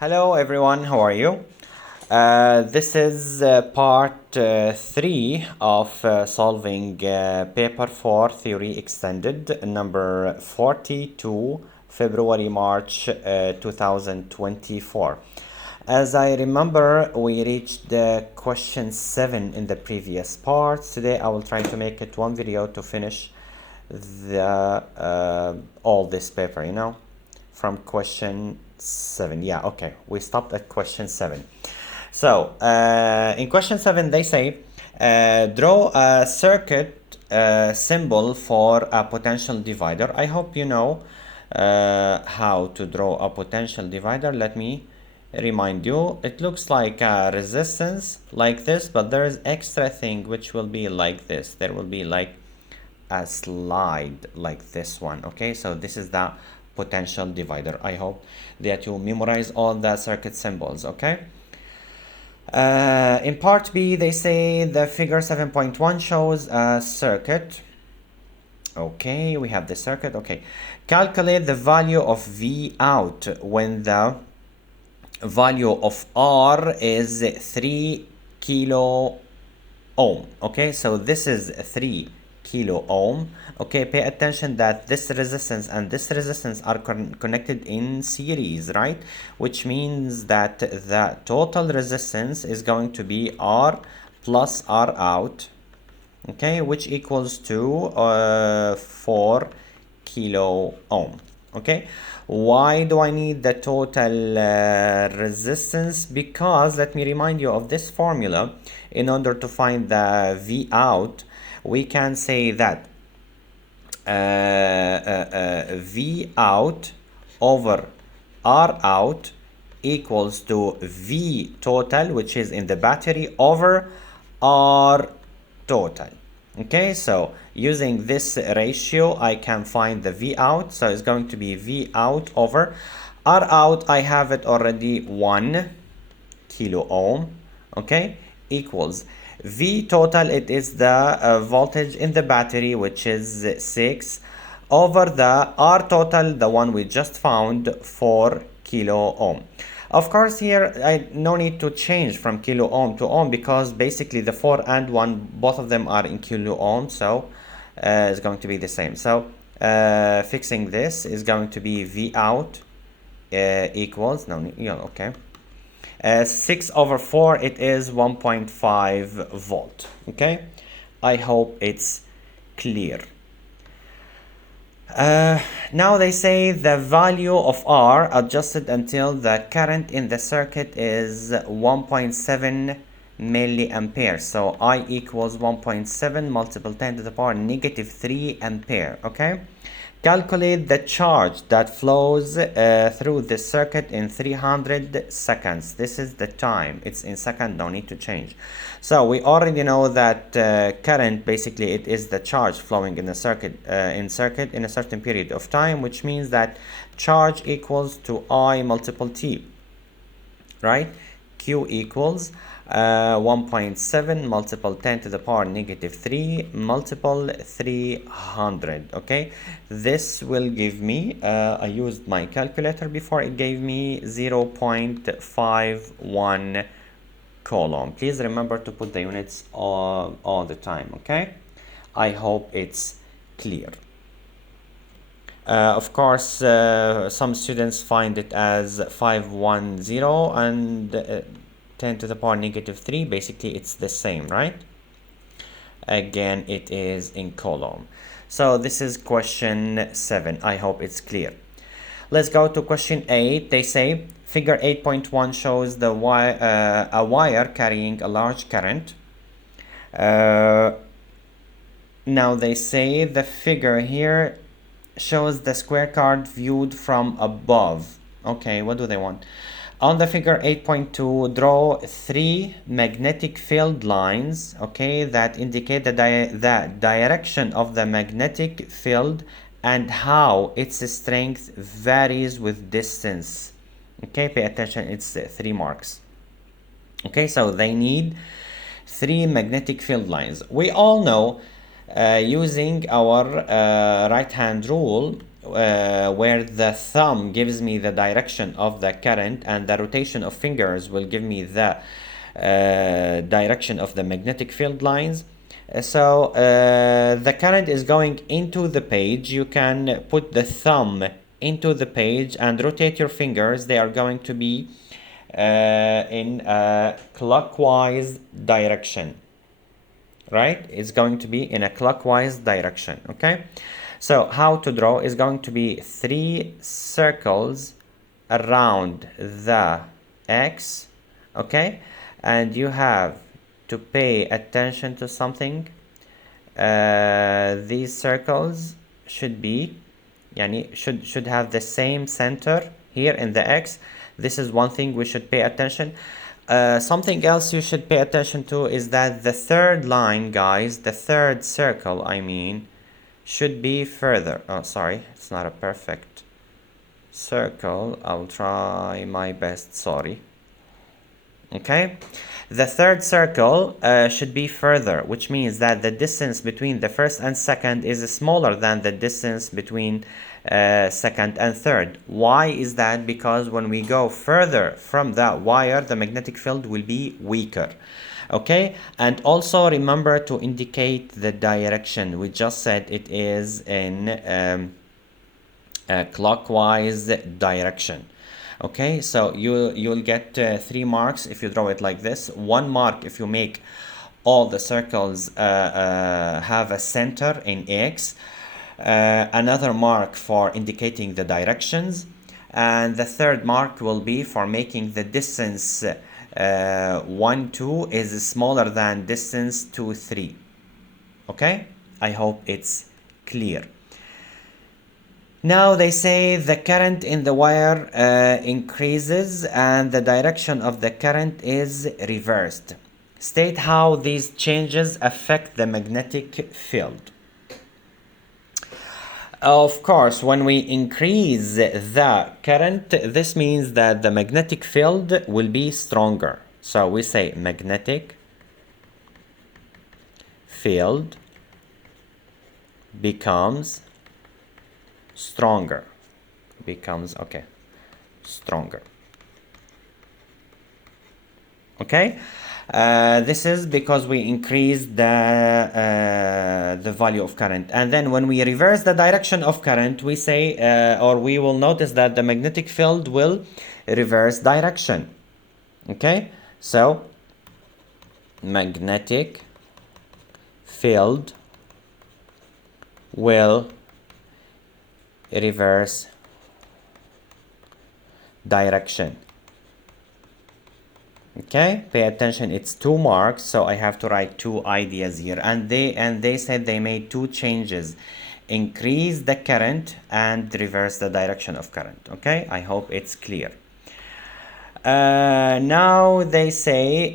Hello everyone, how are you? This is part 3 of solving paper 4 theory extended number 42 February March 2024. As I remember, we reached question 7 in the previous part. Today I will try to make it one video to finish the all this paper, from question 7. Yeah, okay, we stopped at question 7. So in question 7 they say draw a circuit symbol for a potential divider. I hope you know how to draw a potential divider. Let me remind you. It looks like a resistance like this, but there is extra thing which will be like this. There will be like a slide like this one. Okay, so this is the potential divider. I hope that you memorize all the circuit symbols. Okay, in part B they say the figure 7.1 shows a circuit. Okay, we have the circuit. Okay, calculate the value of V out when the value of R is 3 kilo ohm. Okay, so this is 3 kilo ohm. Okay, pay attention that this resistance and this resistance are connected in series, right? Which means that the total resistance is going to be R plus R out, okay, which equals to 4 kilo ohm. Okay, why do I need the total resistance? Because let me remind you of this formula. In order to find the V out, we can say that V out over R out equals to V total, which is in the battery, over R total. Okay, so using this ratio I can find the V out. So it's going to be V out over R out. I have it already, 1 kilo ohm. Okay, equals V total, it is the voltage in the battery, which is 6, over the R total, the one we just found, 4 kilo ohm. Of course, here I no need to change from kilo ohm to ohm, because basically the 4 and 1, both of them are in kilo ohm, so it's going to be the same. So fixing this is going to be V out equals, okay, 6 over 4, it is 1.5 volt. Okay, I hope it's clear. Now they say the value of R adjusted until the current in the circuit is 1.7 milliampere. So I equals 1.7 multiple 10 to the power negative 3 ampere. Okay, calculate the charge that flows through the circuit in 300 seconds. This is the time. It's in second, no need to change. So we already know that current, basically it is the charge flowing in the circuit in a certain period of time, which means that charge equals to I multiple T, right? Q equals 1.7 multiple 10 to the power negative 3 multiple 300. Okay, this will give me, I used my calculator before, it gave me 0.51 coulomb. Please remember to put the units all the time. Okay, I hope it's clear. Of course, some students find it as 510 and 10 to the power negative 3. Basically, it's the same, right? Again, it is in coulomb. So this is question 7. I hope it's clear. Let's go to question 8. They say figure 8.1 shows the a wire carrying a large current. Now they say the figure here shows the square card viewed from above. Okay, what do they want? On the figure 8.2, draw 3 magnetic field lines, okay, that indicate the direction of the magnetic field and how its strength varies with distance. Okay, pay attention, it's 3 marks. Okay, so they need 3 magnetic field lines. We all know using our right hand rule, where the thumb gives me the direction of the current and the rotation of fingers will give me the direction of the magnetic field lines. So the current is going into the page. You can put the thumb into the page and rotate your fingers. They are going to be in a clockwise direction, right? It's going to be in a clockwise direction. Okay, so how to draw is going to be 3 circles around the X. Okay, and you have to pay attention to something. These circles should be should have the same center here in the X. This is one thing we should pay attention. Something else you should pay attention to is that the third line, guys, the third circle, I mean, should be further. Oh, sorry, it's not a perfect circle. I'll try my best, sorry. Okay, the third circle should be further, which means that the distance between the first and second is smaller than the distance between second and third. Why is that? Because when we go further from that wire, the magnetic field will be weaker. Okay, and also remember to indicate the direction. We just said it is in a clockwise direction. Okay, so you'll get 3 marks if you draw it like this. 1 mark if you make all the circles have a center in X. Another mark for indicating the directions, and the third mark will be for making the distance 1, 2 is smaller than distance 2, 3. Okay, I hope it's clear. Now they say the current in the wire increases and the direction of the current is reversed. State how these changes affect the magnetic field. Of course, when we increase the current, this means that the magnetic field will be stronger. So we say magnetic field becomes stronger. Stronger. Okay, this is because we increased the value of current, and then when we reverse the direction of current, we say or we will notice that the magnetic field will reverse direction. Okay, so magnetic field will reverse direction. Okay, pay attention, it's 2 marks, so I have to write 2 ideas here, and they said they made 2 changes: increase the current and reverse the direction of current. Okay, I hope it's clear. Now they say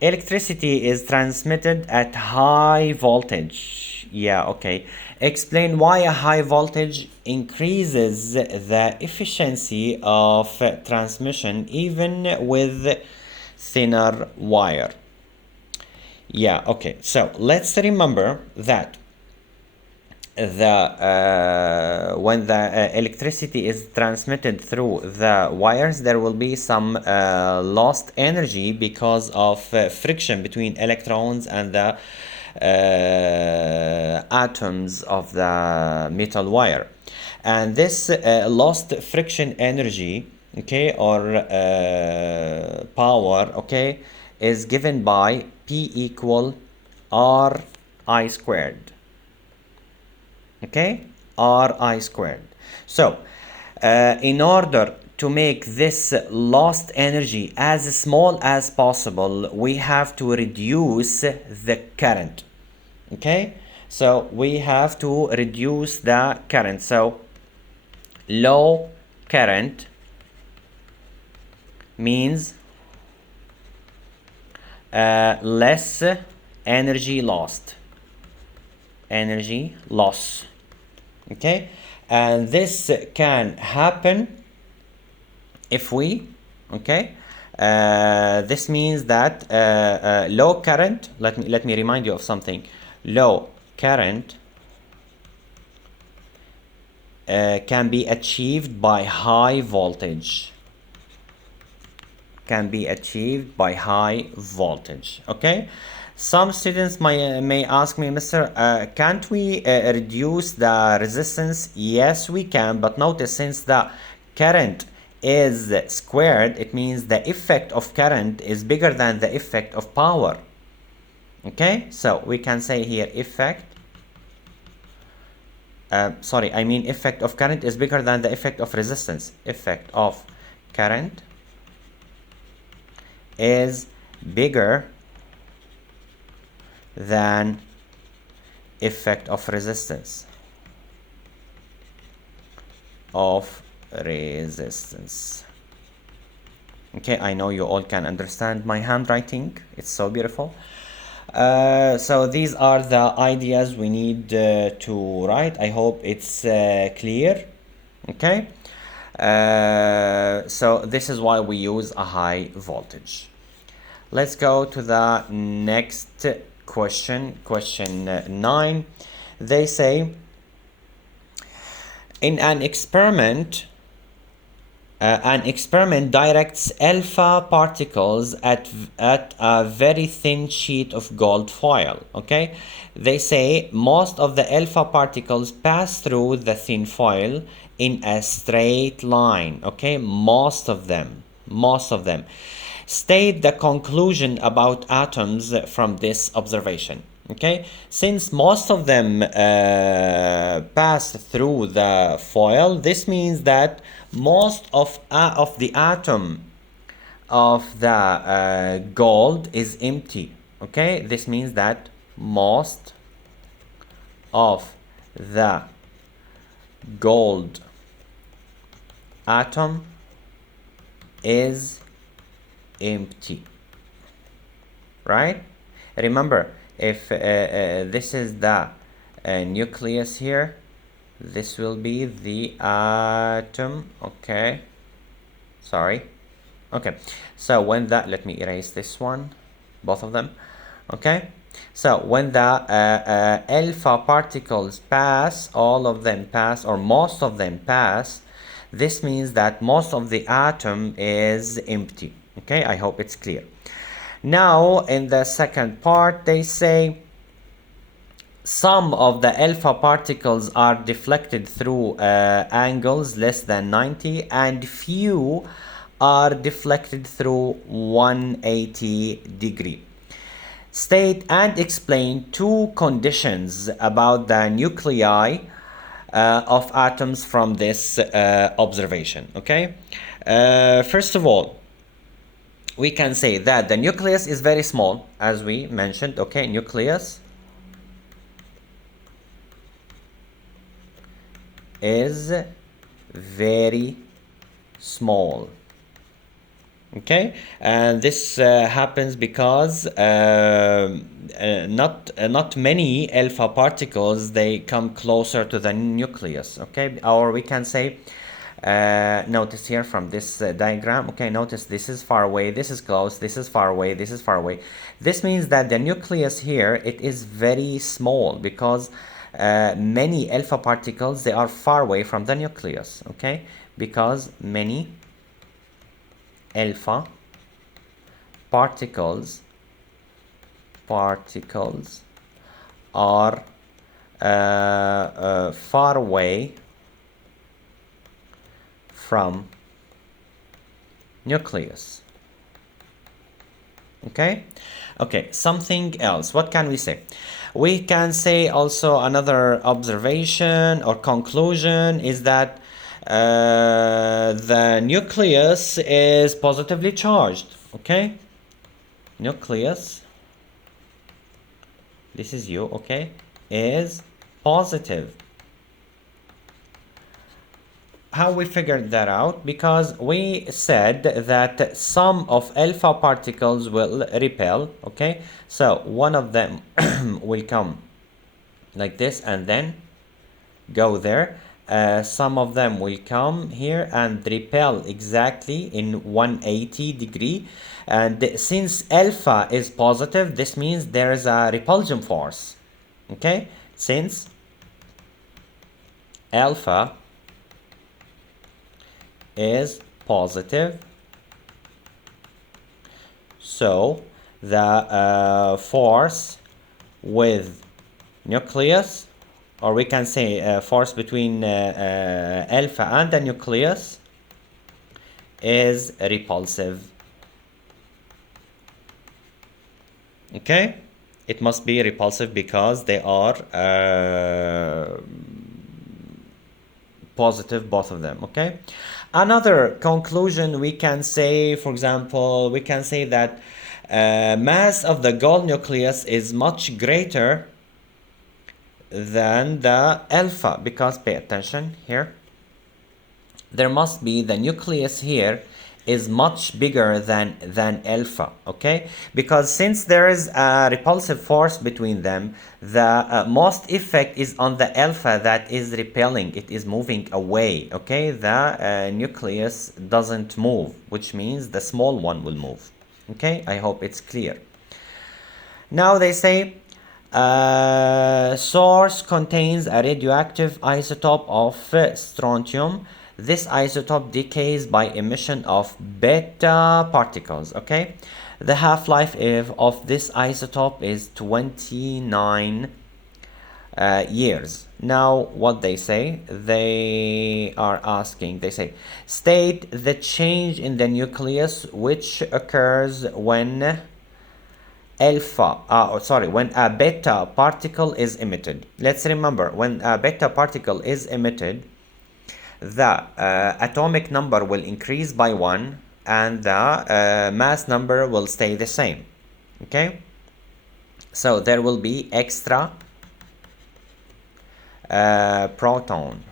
electricity is transmitted at high voltage. Yeah, okay. Explain why a high voltage increases the efficiency of transmission even with thinner wire. Yeah, okay. So let's remember that when the electricity is transmitted through the wires, there will be some lost energy because of friction between electrons and the atoms of the metal wire, and this lost friction energy, okay, or power, okay, is given by P equal R I squared. Okay, R I squared. So in order to make this lost energy as small as possible, we have to reduce the current. Okay, so we have to reduce the current. So low current means less energy lost. Energy loss. Okay, and this can happen if we, okay, this means that low current, let me remind you of something. Low current can be achieved by high voltage. Can be achieved by high voltage. Okay, some students may ask me, Mr. Can't we reduce the resistance? Yes, we can, but notice since the current is squared, it means the effect of current is bigger than the effect of power. Okay, so we can say here effect effect of current is bigger than the effect of resistance. Effect of current is bigger than effect of resistance. Okay, I know you all can understand my handwriting. It's so beautiful. So these are the ideas we need to write. I hope it's clear. Okay, so this is why we use a high voltage. Let's go to the next question, question 9. They say, in an experiment directs alpha particles at a very thin sheet of gold foil. Okay, they say most of the alpha particles pass through the thin foil in a straight line. Okay, most of them. State the conclusion about atoms from this observation. Okay, since most of them pass through the foil, this means that most of the atom of the gold is empty. Okay, this means that most of the gold atom is empty, right? Remember, if this is the nucleus here, this will be the atom. Okay, sorry. Okay, so when that, let me erase this one, both of them. Okay, so when the alpha particles pass, all of them pass, or most of them pass, this means that most of the atom is empty. Okay, I hope it's clear. Now in the second part, they say some of the alpha particles are deflected through angles less than 90, and few are deflected through 180 degree. State and explain two conditions about the nuclei of atoms from this observation. Okay, first of all, we can say that the nucleus is very small, as we mentioned. Okay, nucleus is very small. Okay, and this happens because not many alpha particles, they come closer to the nucleus. Okay, or we can say, notice here from this diagram. Okay, notice this is far away, this is close, this is far away, this is far away. This means that the nucleus here, it is very small because many alpha particles, they are far away from the nucleus. Okay, because many alpha particles are far away from nucleus. Okay, something else. What can we say? We can say also another observation or conclusion is that the nucleus is positively charged. Okay, nucleus, this is you, okay, is positive. How we figured that out? Because we said that some of alpha particles will repel. Okay, so one of them will come like this and then go there. Some of them will come here and repel exactly in 180 degree, and since alpha is positive, this means there is a repulsion force. Okay, since alpha is positive, so the force with nucleus, or we can say force between alpha and the nucleus, is repulsive. Okay, it must be repulsive because they are positive, both of them. Okay, another conclusion we can say, for example, we can say that mass of the gold nucleus is much greater than the alpha, because pay attention here, there must be the nucleus here is much bigger than alpha. Okay, because since there is a repulsive force between them, the most effect is on the alpha that is repelling, it is moving away. Okay, the nucleus doesn't move, which means the small one will move. Okay, I hope it's clear. Now they say source contains a radioactive isotope of strontium. This isotope decays by emission of beta particles. Okay, the half-life of this isotope is 29 years. Now what they say, they are asking, they say state the change in the nucleus which occurs when when a beta particle is emitted. Let's remember, when a beta particle is emitted, the atomic number will increase by 1 and the mass number will stay the same. Okay, so there will be extra proton.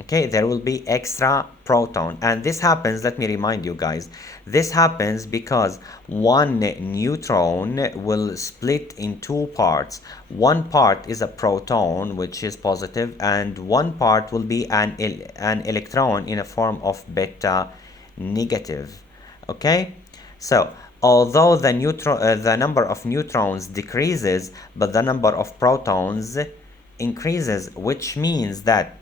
Okay, there will be extra proton, and this happens, let me remind you guys, this happens because one neutron will split in two parts. One part is a proton, which is positive, and one part will be an electron in a form of beta negative. Okay, so although the number of neutrons decreases, but the number of protons increases, which means that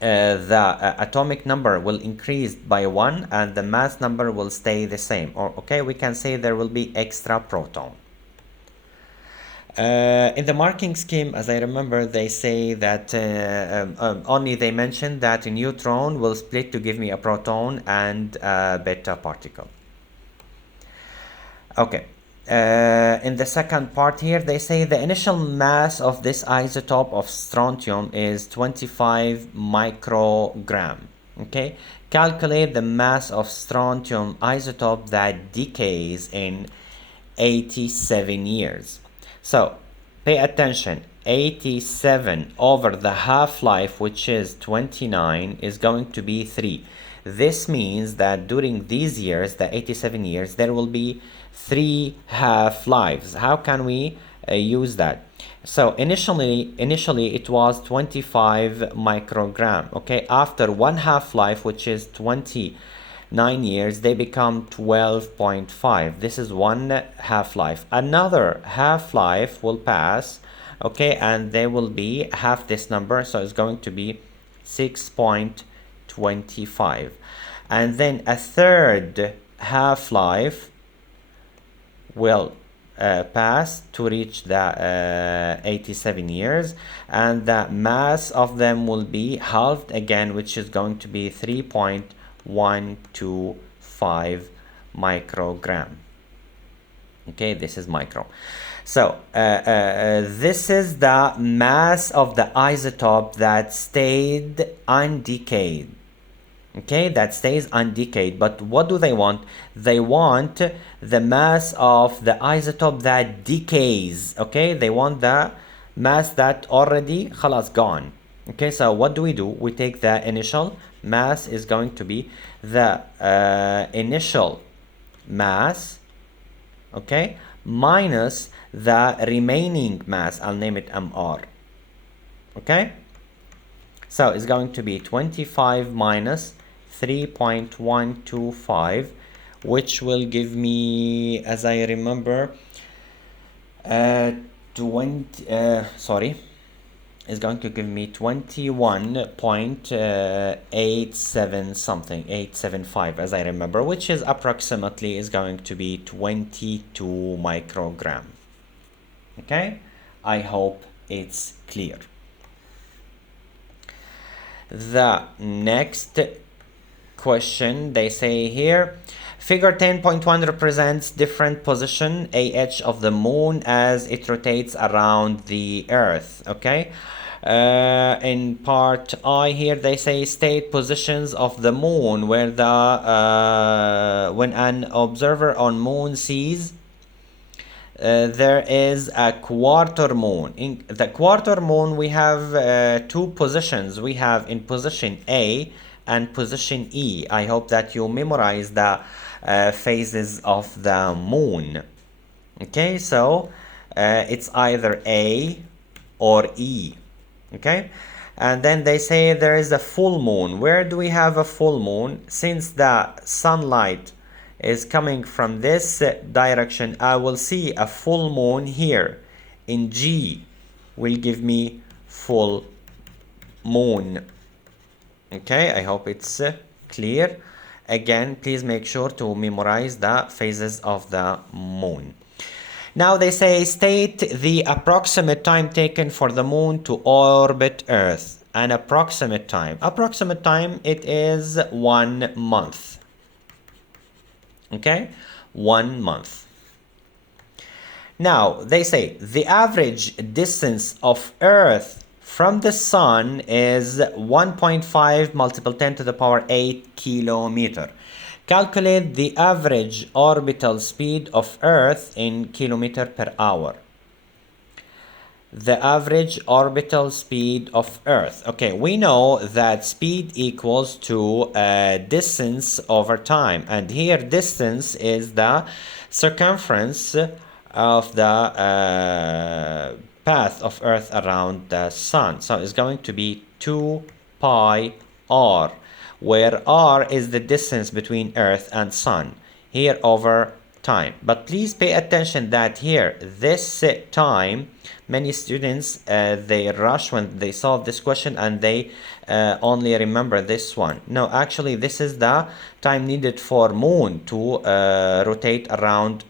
the atomic number will increase by 1 and the mass number will stay the same. Or okay, we can say there will be extra proton. In the marking scheme, as I remember, they say that only they mentioned that a neutron will split to give me a proton and a beta particle. Okay. In the second part here, they say the initial mass of this isotope of strontium is 25 microgram. Okay, calculate the mass of strontium isotope that decays in 87 years. So pay attention, 87 over the half-life, which is 29, is going to be 3. This means that during these years, the 87 years, there will be 3 half-lives. How can we use that? So initially it was 25 microgram. Okay, after one half-life, which is 29 years, they become 12.5. This is one half-life. Another half-life will pass, okay, and they will be half this number, so it's going to be 6.25. And then a third half-life will pass to reach the 87 years, and the mass of them will be halved again, which is going to be 3.125 microgram. Okay, this is micro. So this is the mass of the isotope that stayed undecayed. Okay, that stays undecayed. But what do they want? They want the mass of the isotope that decays. Okay, they want the mass that already khalas gone. Okay, so what do? We take the initial mass is going to be the initial mass, okay, minus the remaining mass. I'll name it MR. Okay, so it's going to be 25 minus 3.125, which will give me, as I remember, sorry, is going to give me 21.87 something, 875 as I remember, which is approximately is going to be 22 microgram. Okay, I hope it's clear. The next question, they say here, figure 10.1 represents different position AH of the moon as it rotates around the earth. Okay, in part I here they say state positions of the moon where the when an observer on moon sees there is a quarter moon. In the quarter moon we have two positions. We have in position A and position E. I hope that you memorize the phases of the moon. Okay, so it's either A or E. Okay, and then they say there is a full moon. Where do we have a full moon? Since the sunlight is coming from this direction, I will see a full moon here in G will give me full moon. Okay, I hope it's clear. Again, please make sure to memorize the phases of the moon. Now they say state the approximate time taken for the moon to orbit Earth. An approximate time. Approximate time, it is 1 month. Okay, 1 month. Now they say the average distance of Earth from the Sun is 1.5 multiple 10 to the power 8 kilometer. Calculate the average orbital speed of Earth in kilometer per hour. The average orbital speed of Earth. Okay, we know that speed equals to distance over time, and here distance is the circumference of the path of Earth around the Sun. So it's going to be 2 pi r, where r is the distance between Earth and Sun, here over time. But please pay attention that here, this time, many students, they rush when they solve this question and they only remember this one. No, actually, this is the time needed for moon to rotate around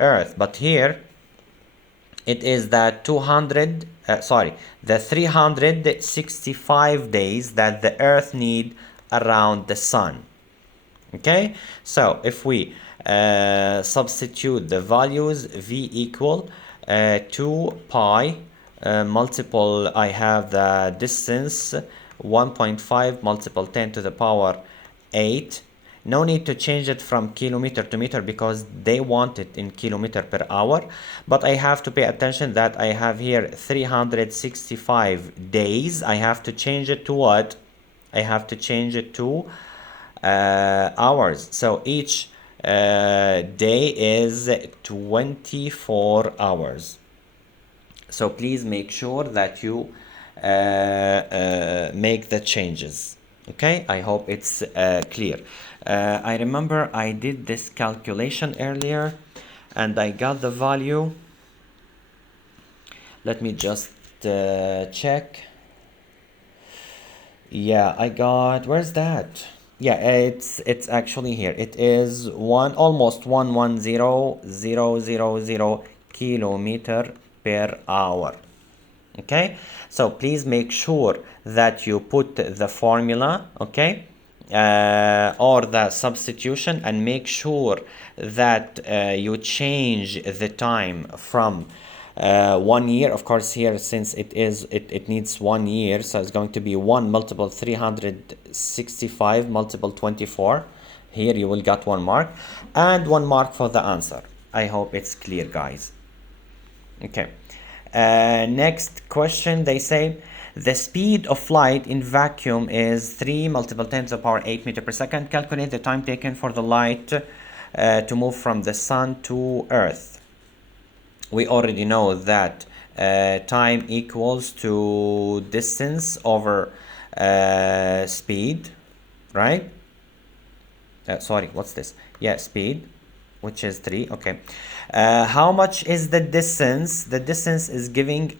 Earth. But here, it is the 365 days that the Earth need around the Sun. Okay, so if we substitute the values, v equal 2 pi multiple, I have the distance 1.5 multiple 10 to the power 8. No need to change it from kilometer to meter because they want it in kilometer per hour, but I have to pay attention that I have here 365 days. I have to change it to what? I have to change it to hours. So each day is 24 hours. So please make sure that you make the changes. Okay, I hope it's clear. I remember I did this calculation earlier and I got the value. Let me just check. Yeah, I got, where's that? Yeah, it's actually here. It is almost 110,000 kilometer per hour. Okay, so please make sure that you put the formula, okay, or the substitution, and make sure that you change the time from 1 year. Of course, here since it needs 1 year, so it's going to be 1 multiple 365 multiple 24. Here you will get 1 mark and 1 mark for the answer. I hope it's clear, guys. Okay, next question, they say the speed of light in vacuum is 3 multiple 10 to the power 8 meter per second. Calculate the time taken for the light to move from the Sun to Earth. We already know that time equals to distance over speed, right? Sorry, what's this? Yeah, speed, which is 3. Okay. How much is the distance? The distance is given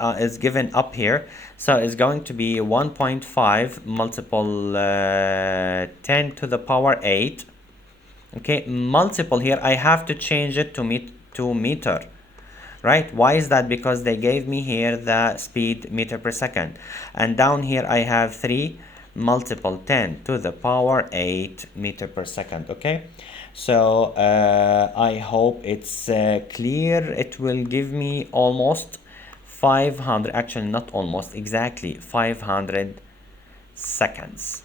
up here, so it's going to be 1.5 multiple 10 to the power 8. Okay, multiple here I have to change it to meter, right? Why is that? Because they gave me here the speed meter per second, and down here I have 3 multiple 10 to the power 8 meter per second. Okay, so I hope it's clear. It will give me almost 500, actually not almost, exactly 500 seconds.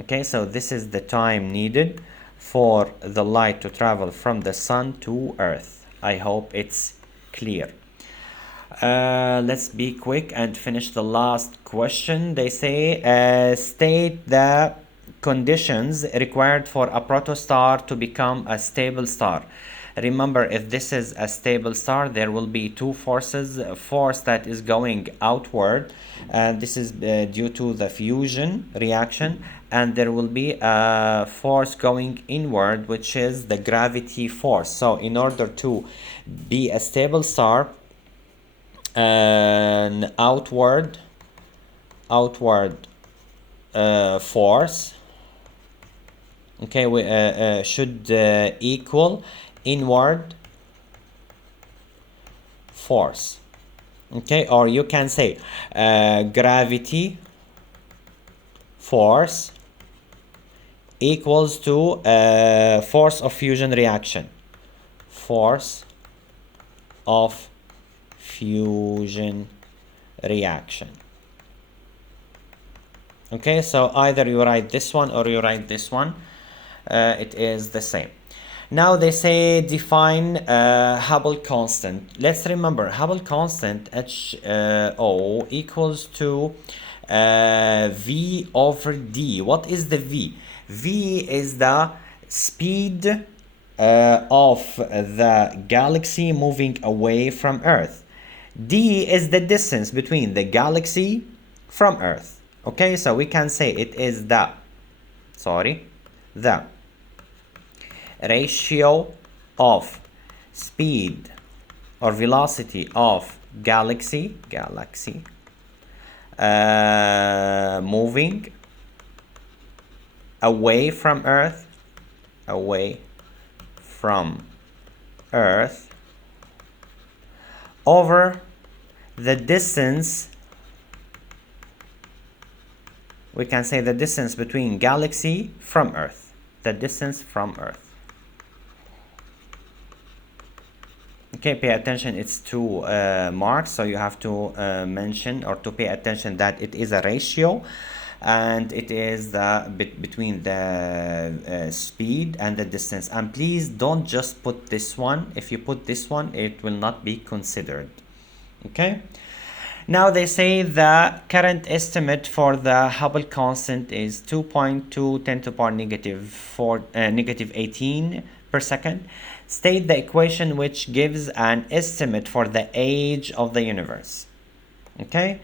Okay, so this is the time needed for the light to travel from the sun to earth. I hope it's clear. Let's be quick and finish the last question. They say state the conditions required for a protostar to become a stable star. Remember, if this is a stable star, there will be two forces. A force that is going outward, and this is due to the fusion reaction, and there will be a force going inward, which is the gravity force. So in order to be a stable star, an outward force, okay, we should equal inward force. Okay, or you can say gravity force equals to force of fusion reaction. Force of fusion reaction. Okay, so either you write this one or you write this one, it is the same. Now they say define Hubble constant. Let's remember Hubble constant HO equals to V over D. What is the V? V is the speed of the galaxy moving away from Earth. D is the distance between the galaxy from Earth. Okay, so we can say it is the ratio of speed or velocity of galaxy moving away from Earth over the distance. We can say the distance between galaxy from Earth, the distance from Earth. Okay, pay attention, it's 2 marks, so you have to mention or to pay attention that it is a ratio, and it is the between the speed and the distance. And please don't just put this one. If you put this one, it will not be considered. Okay, now they say the current estimate for the Hubble constant is 2.2 10 to the power negative 18 per second. State the equation which gives an estimate for the age of the universe. Okay,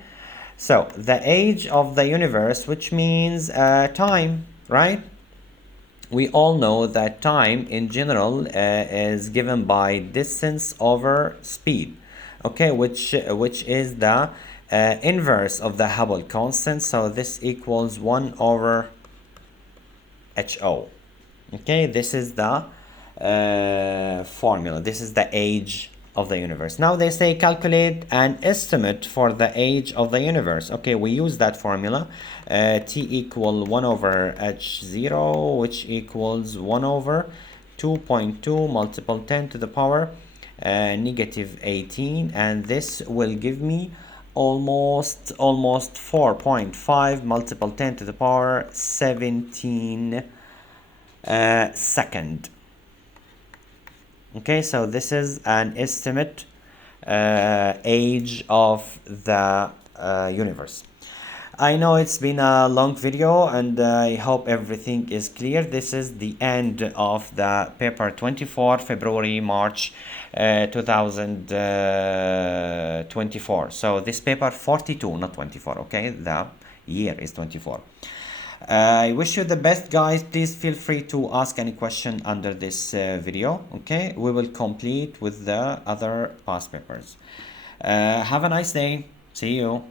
so the age of the universe, which means time, right? We all know that time in general is given by distance over speed. Okay, which is the inverse of the Hubble constant. So this equals 1 over HO. Okay, this is the formula. This is the age of the universe. Now they say calculate an estimate for the age of the universe. Okay, we use that formula, T equal 1 over H0, which equals 1 over 2.2 multiple 10 to the power negative 18, and this will give me almost 4.5 multiple 10 to the power 17 second. Okay, so this is an estimate age of the universe. I know it's been a long video, and I hope everything is clear. This is the end of the paper 24, February, March 2024. So this paper 42, not 24, okay? The year is 24. I wish you the best, guys. Please feel free to ask any question under this video. Okay, we will complete with the other past papers. Have a nice day. See you.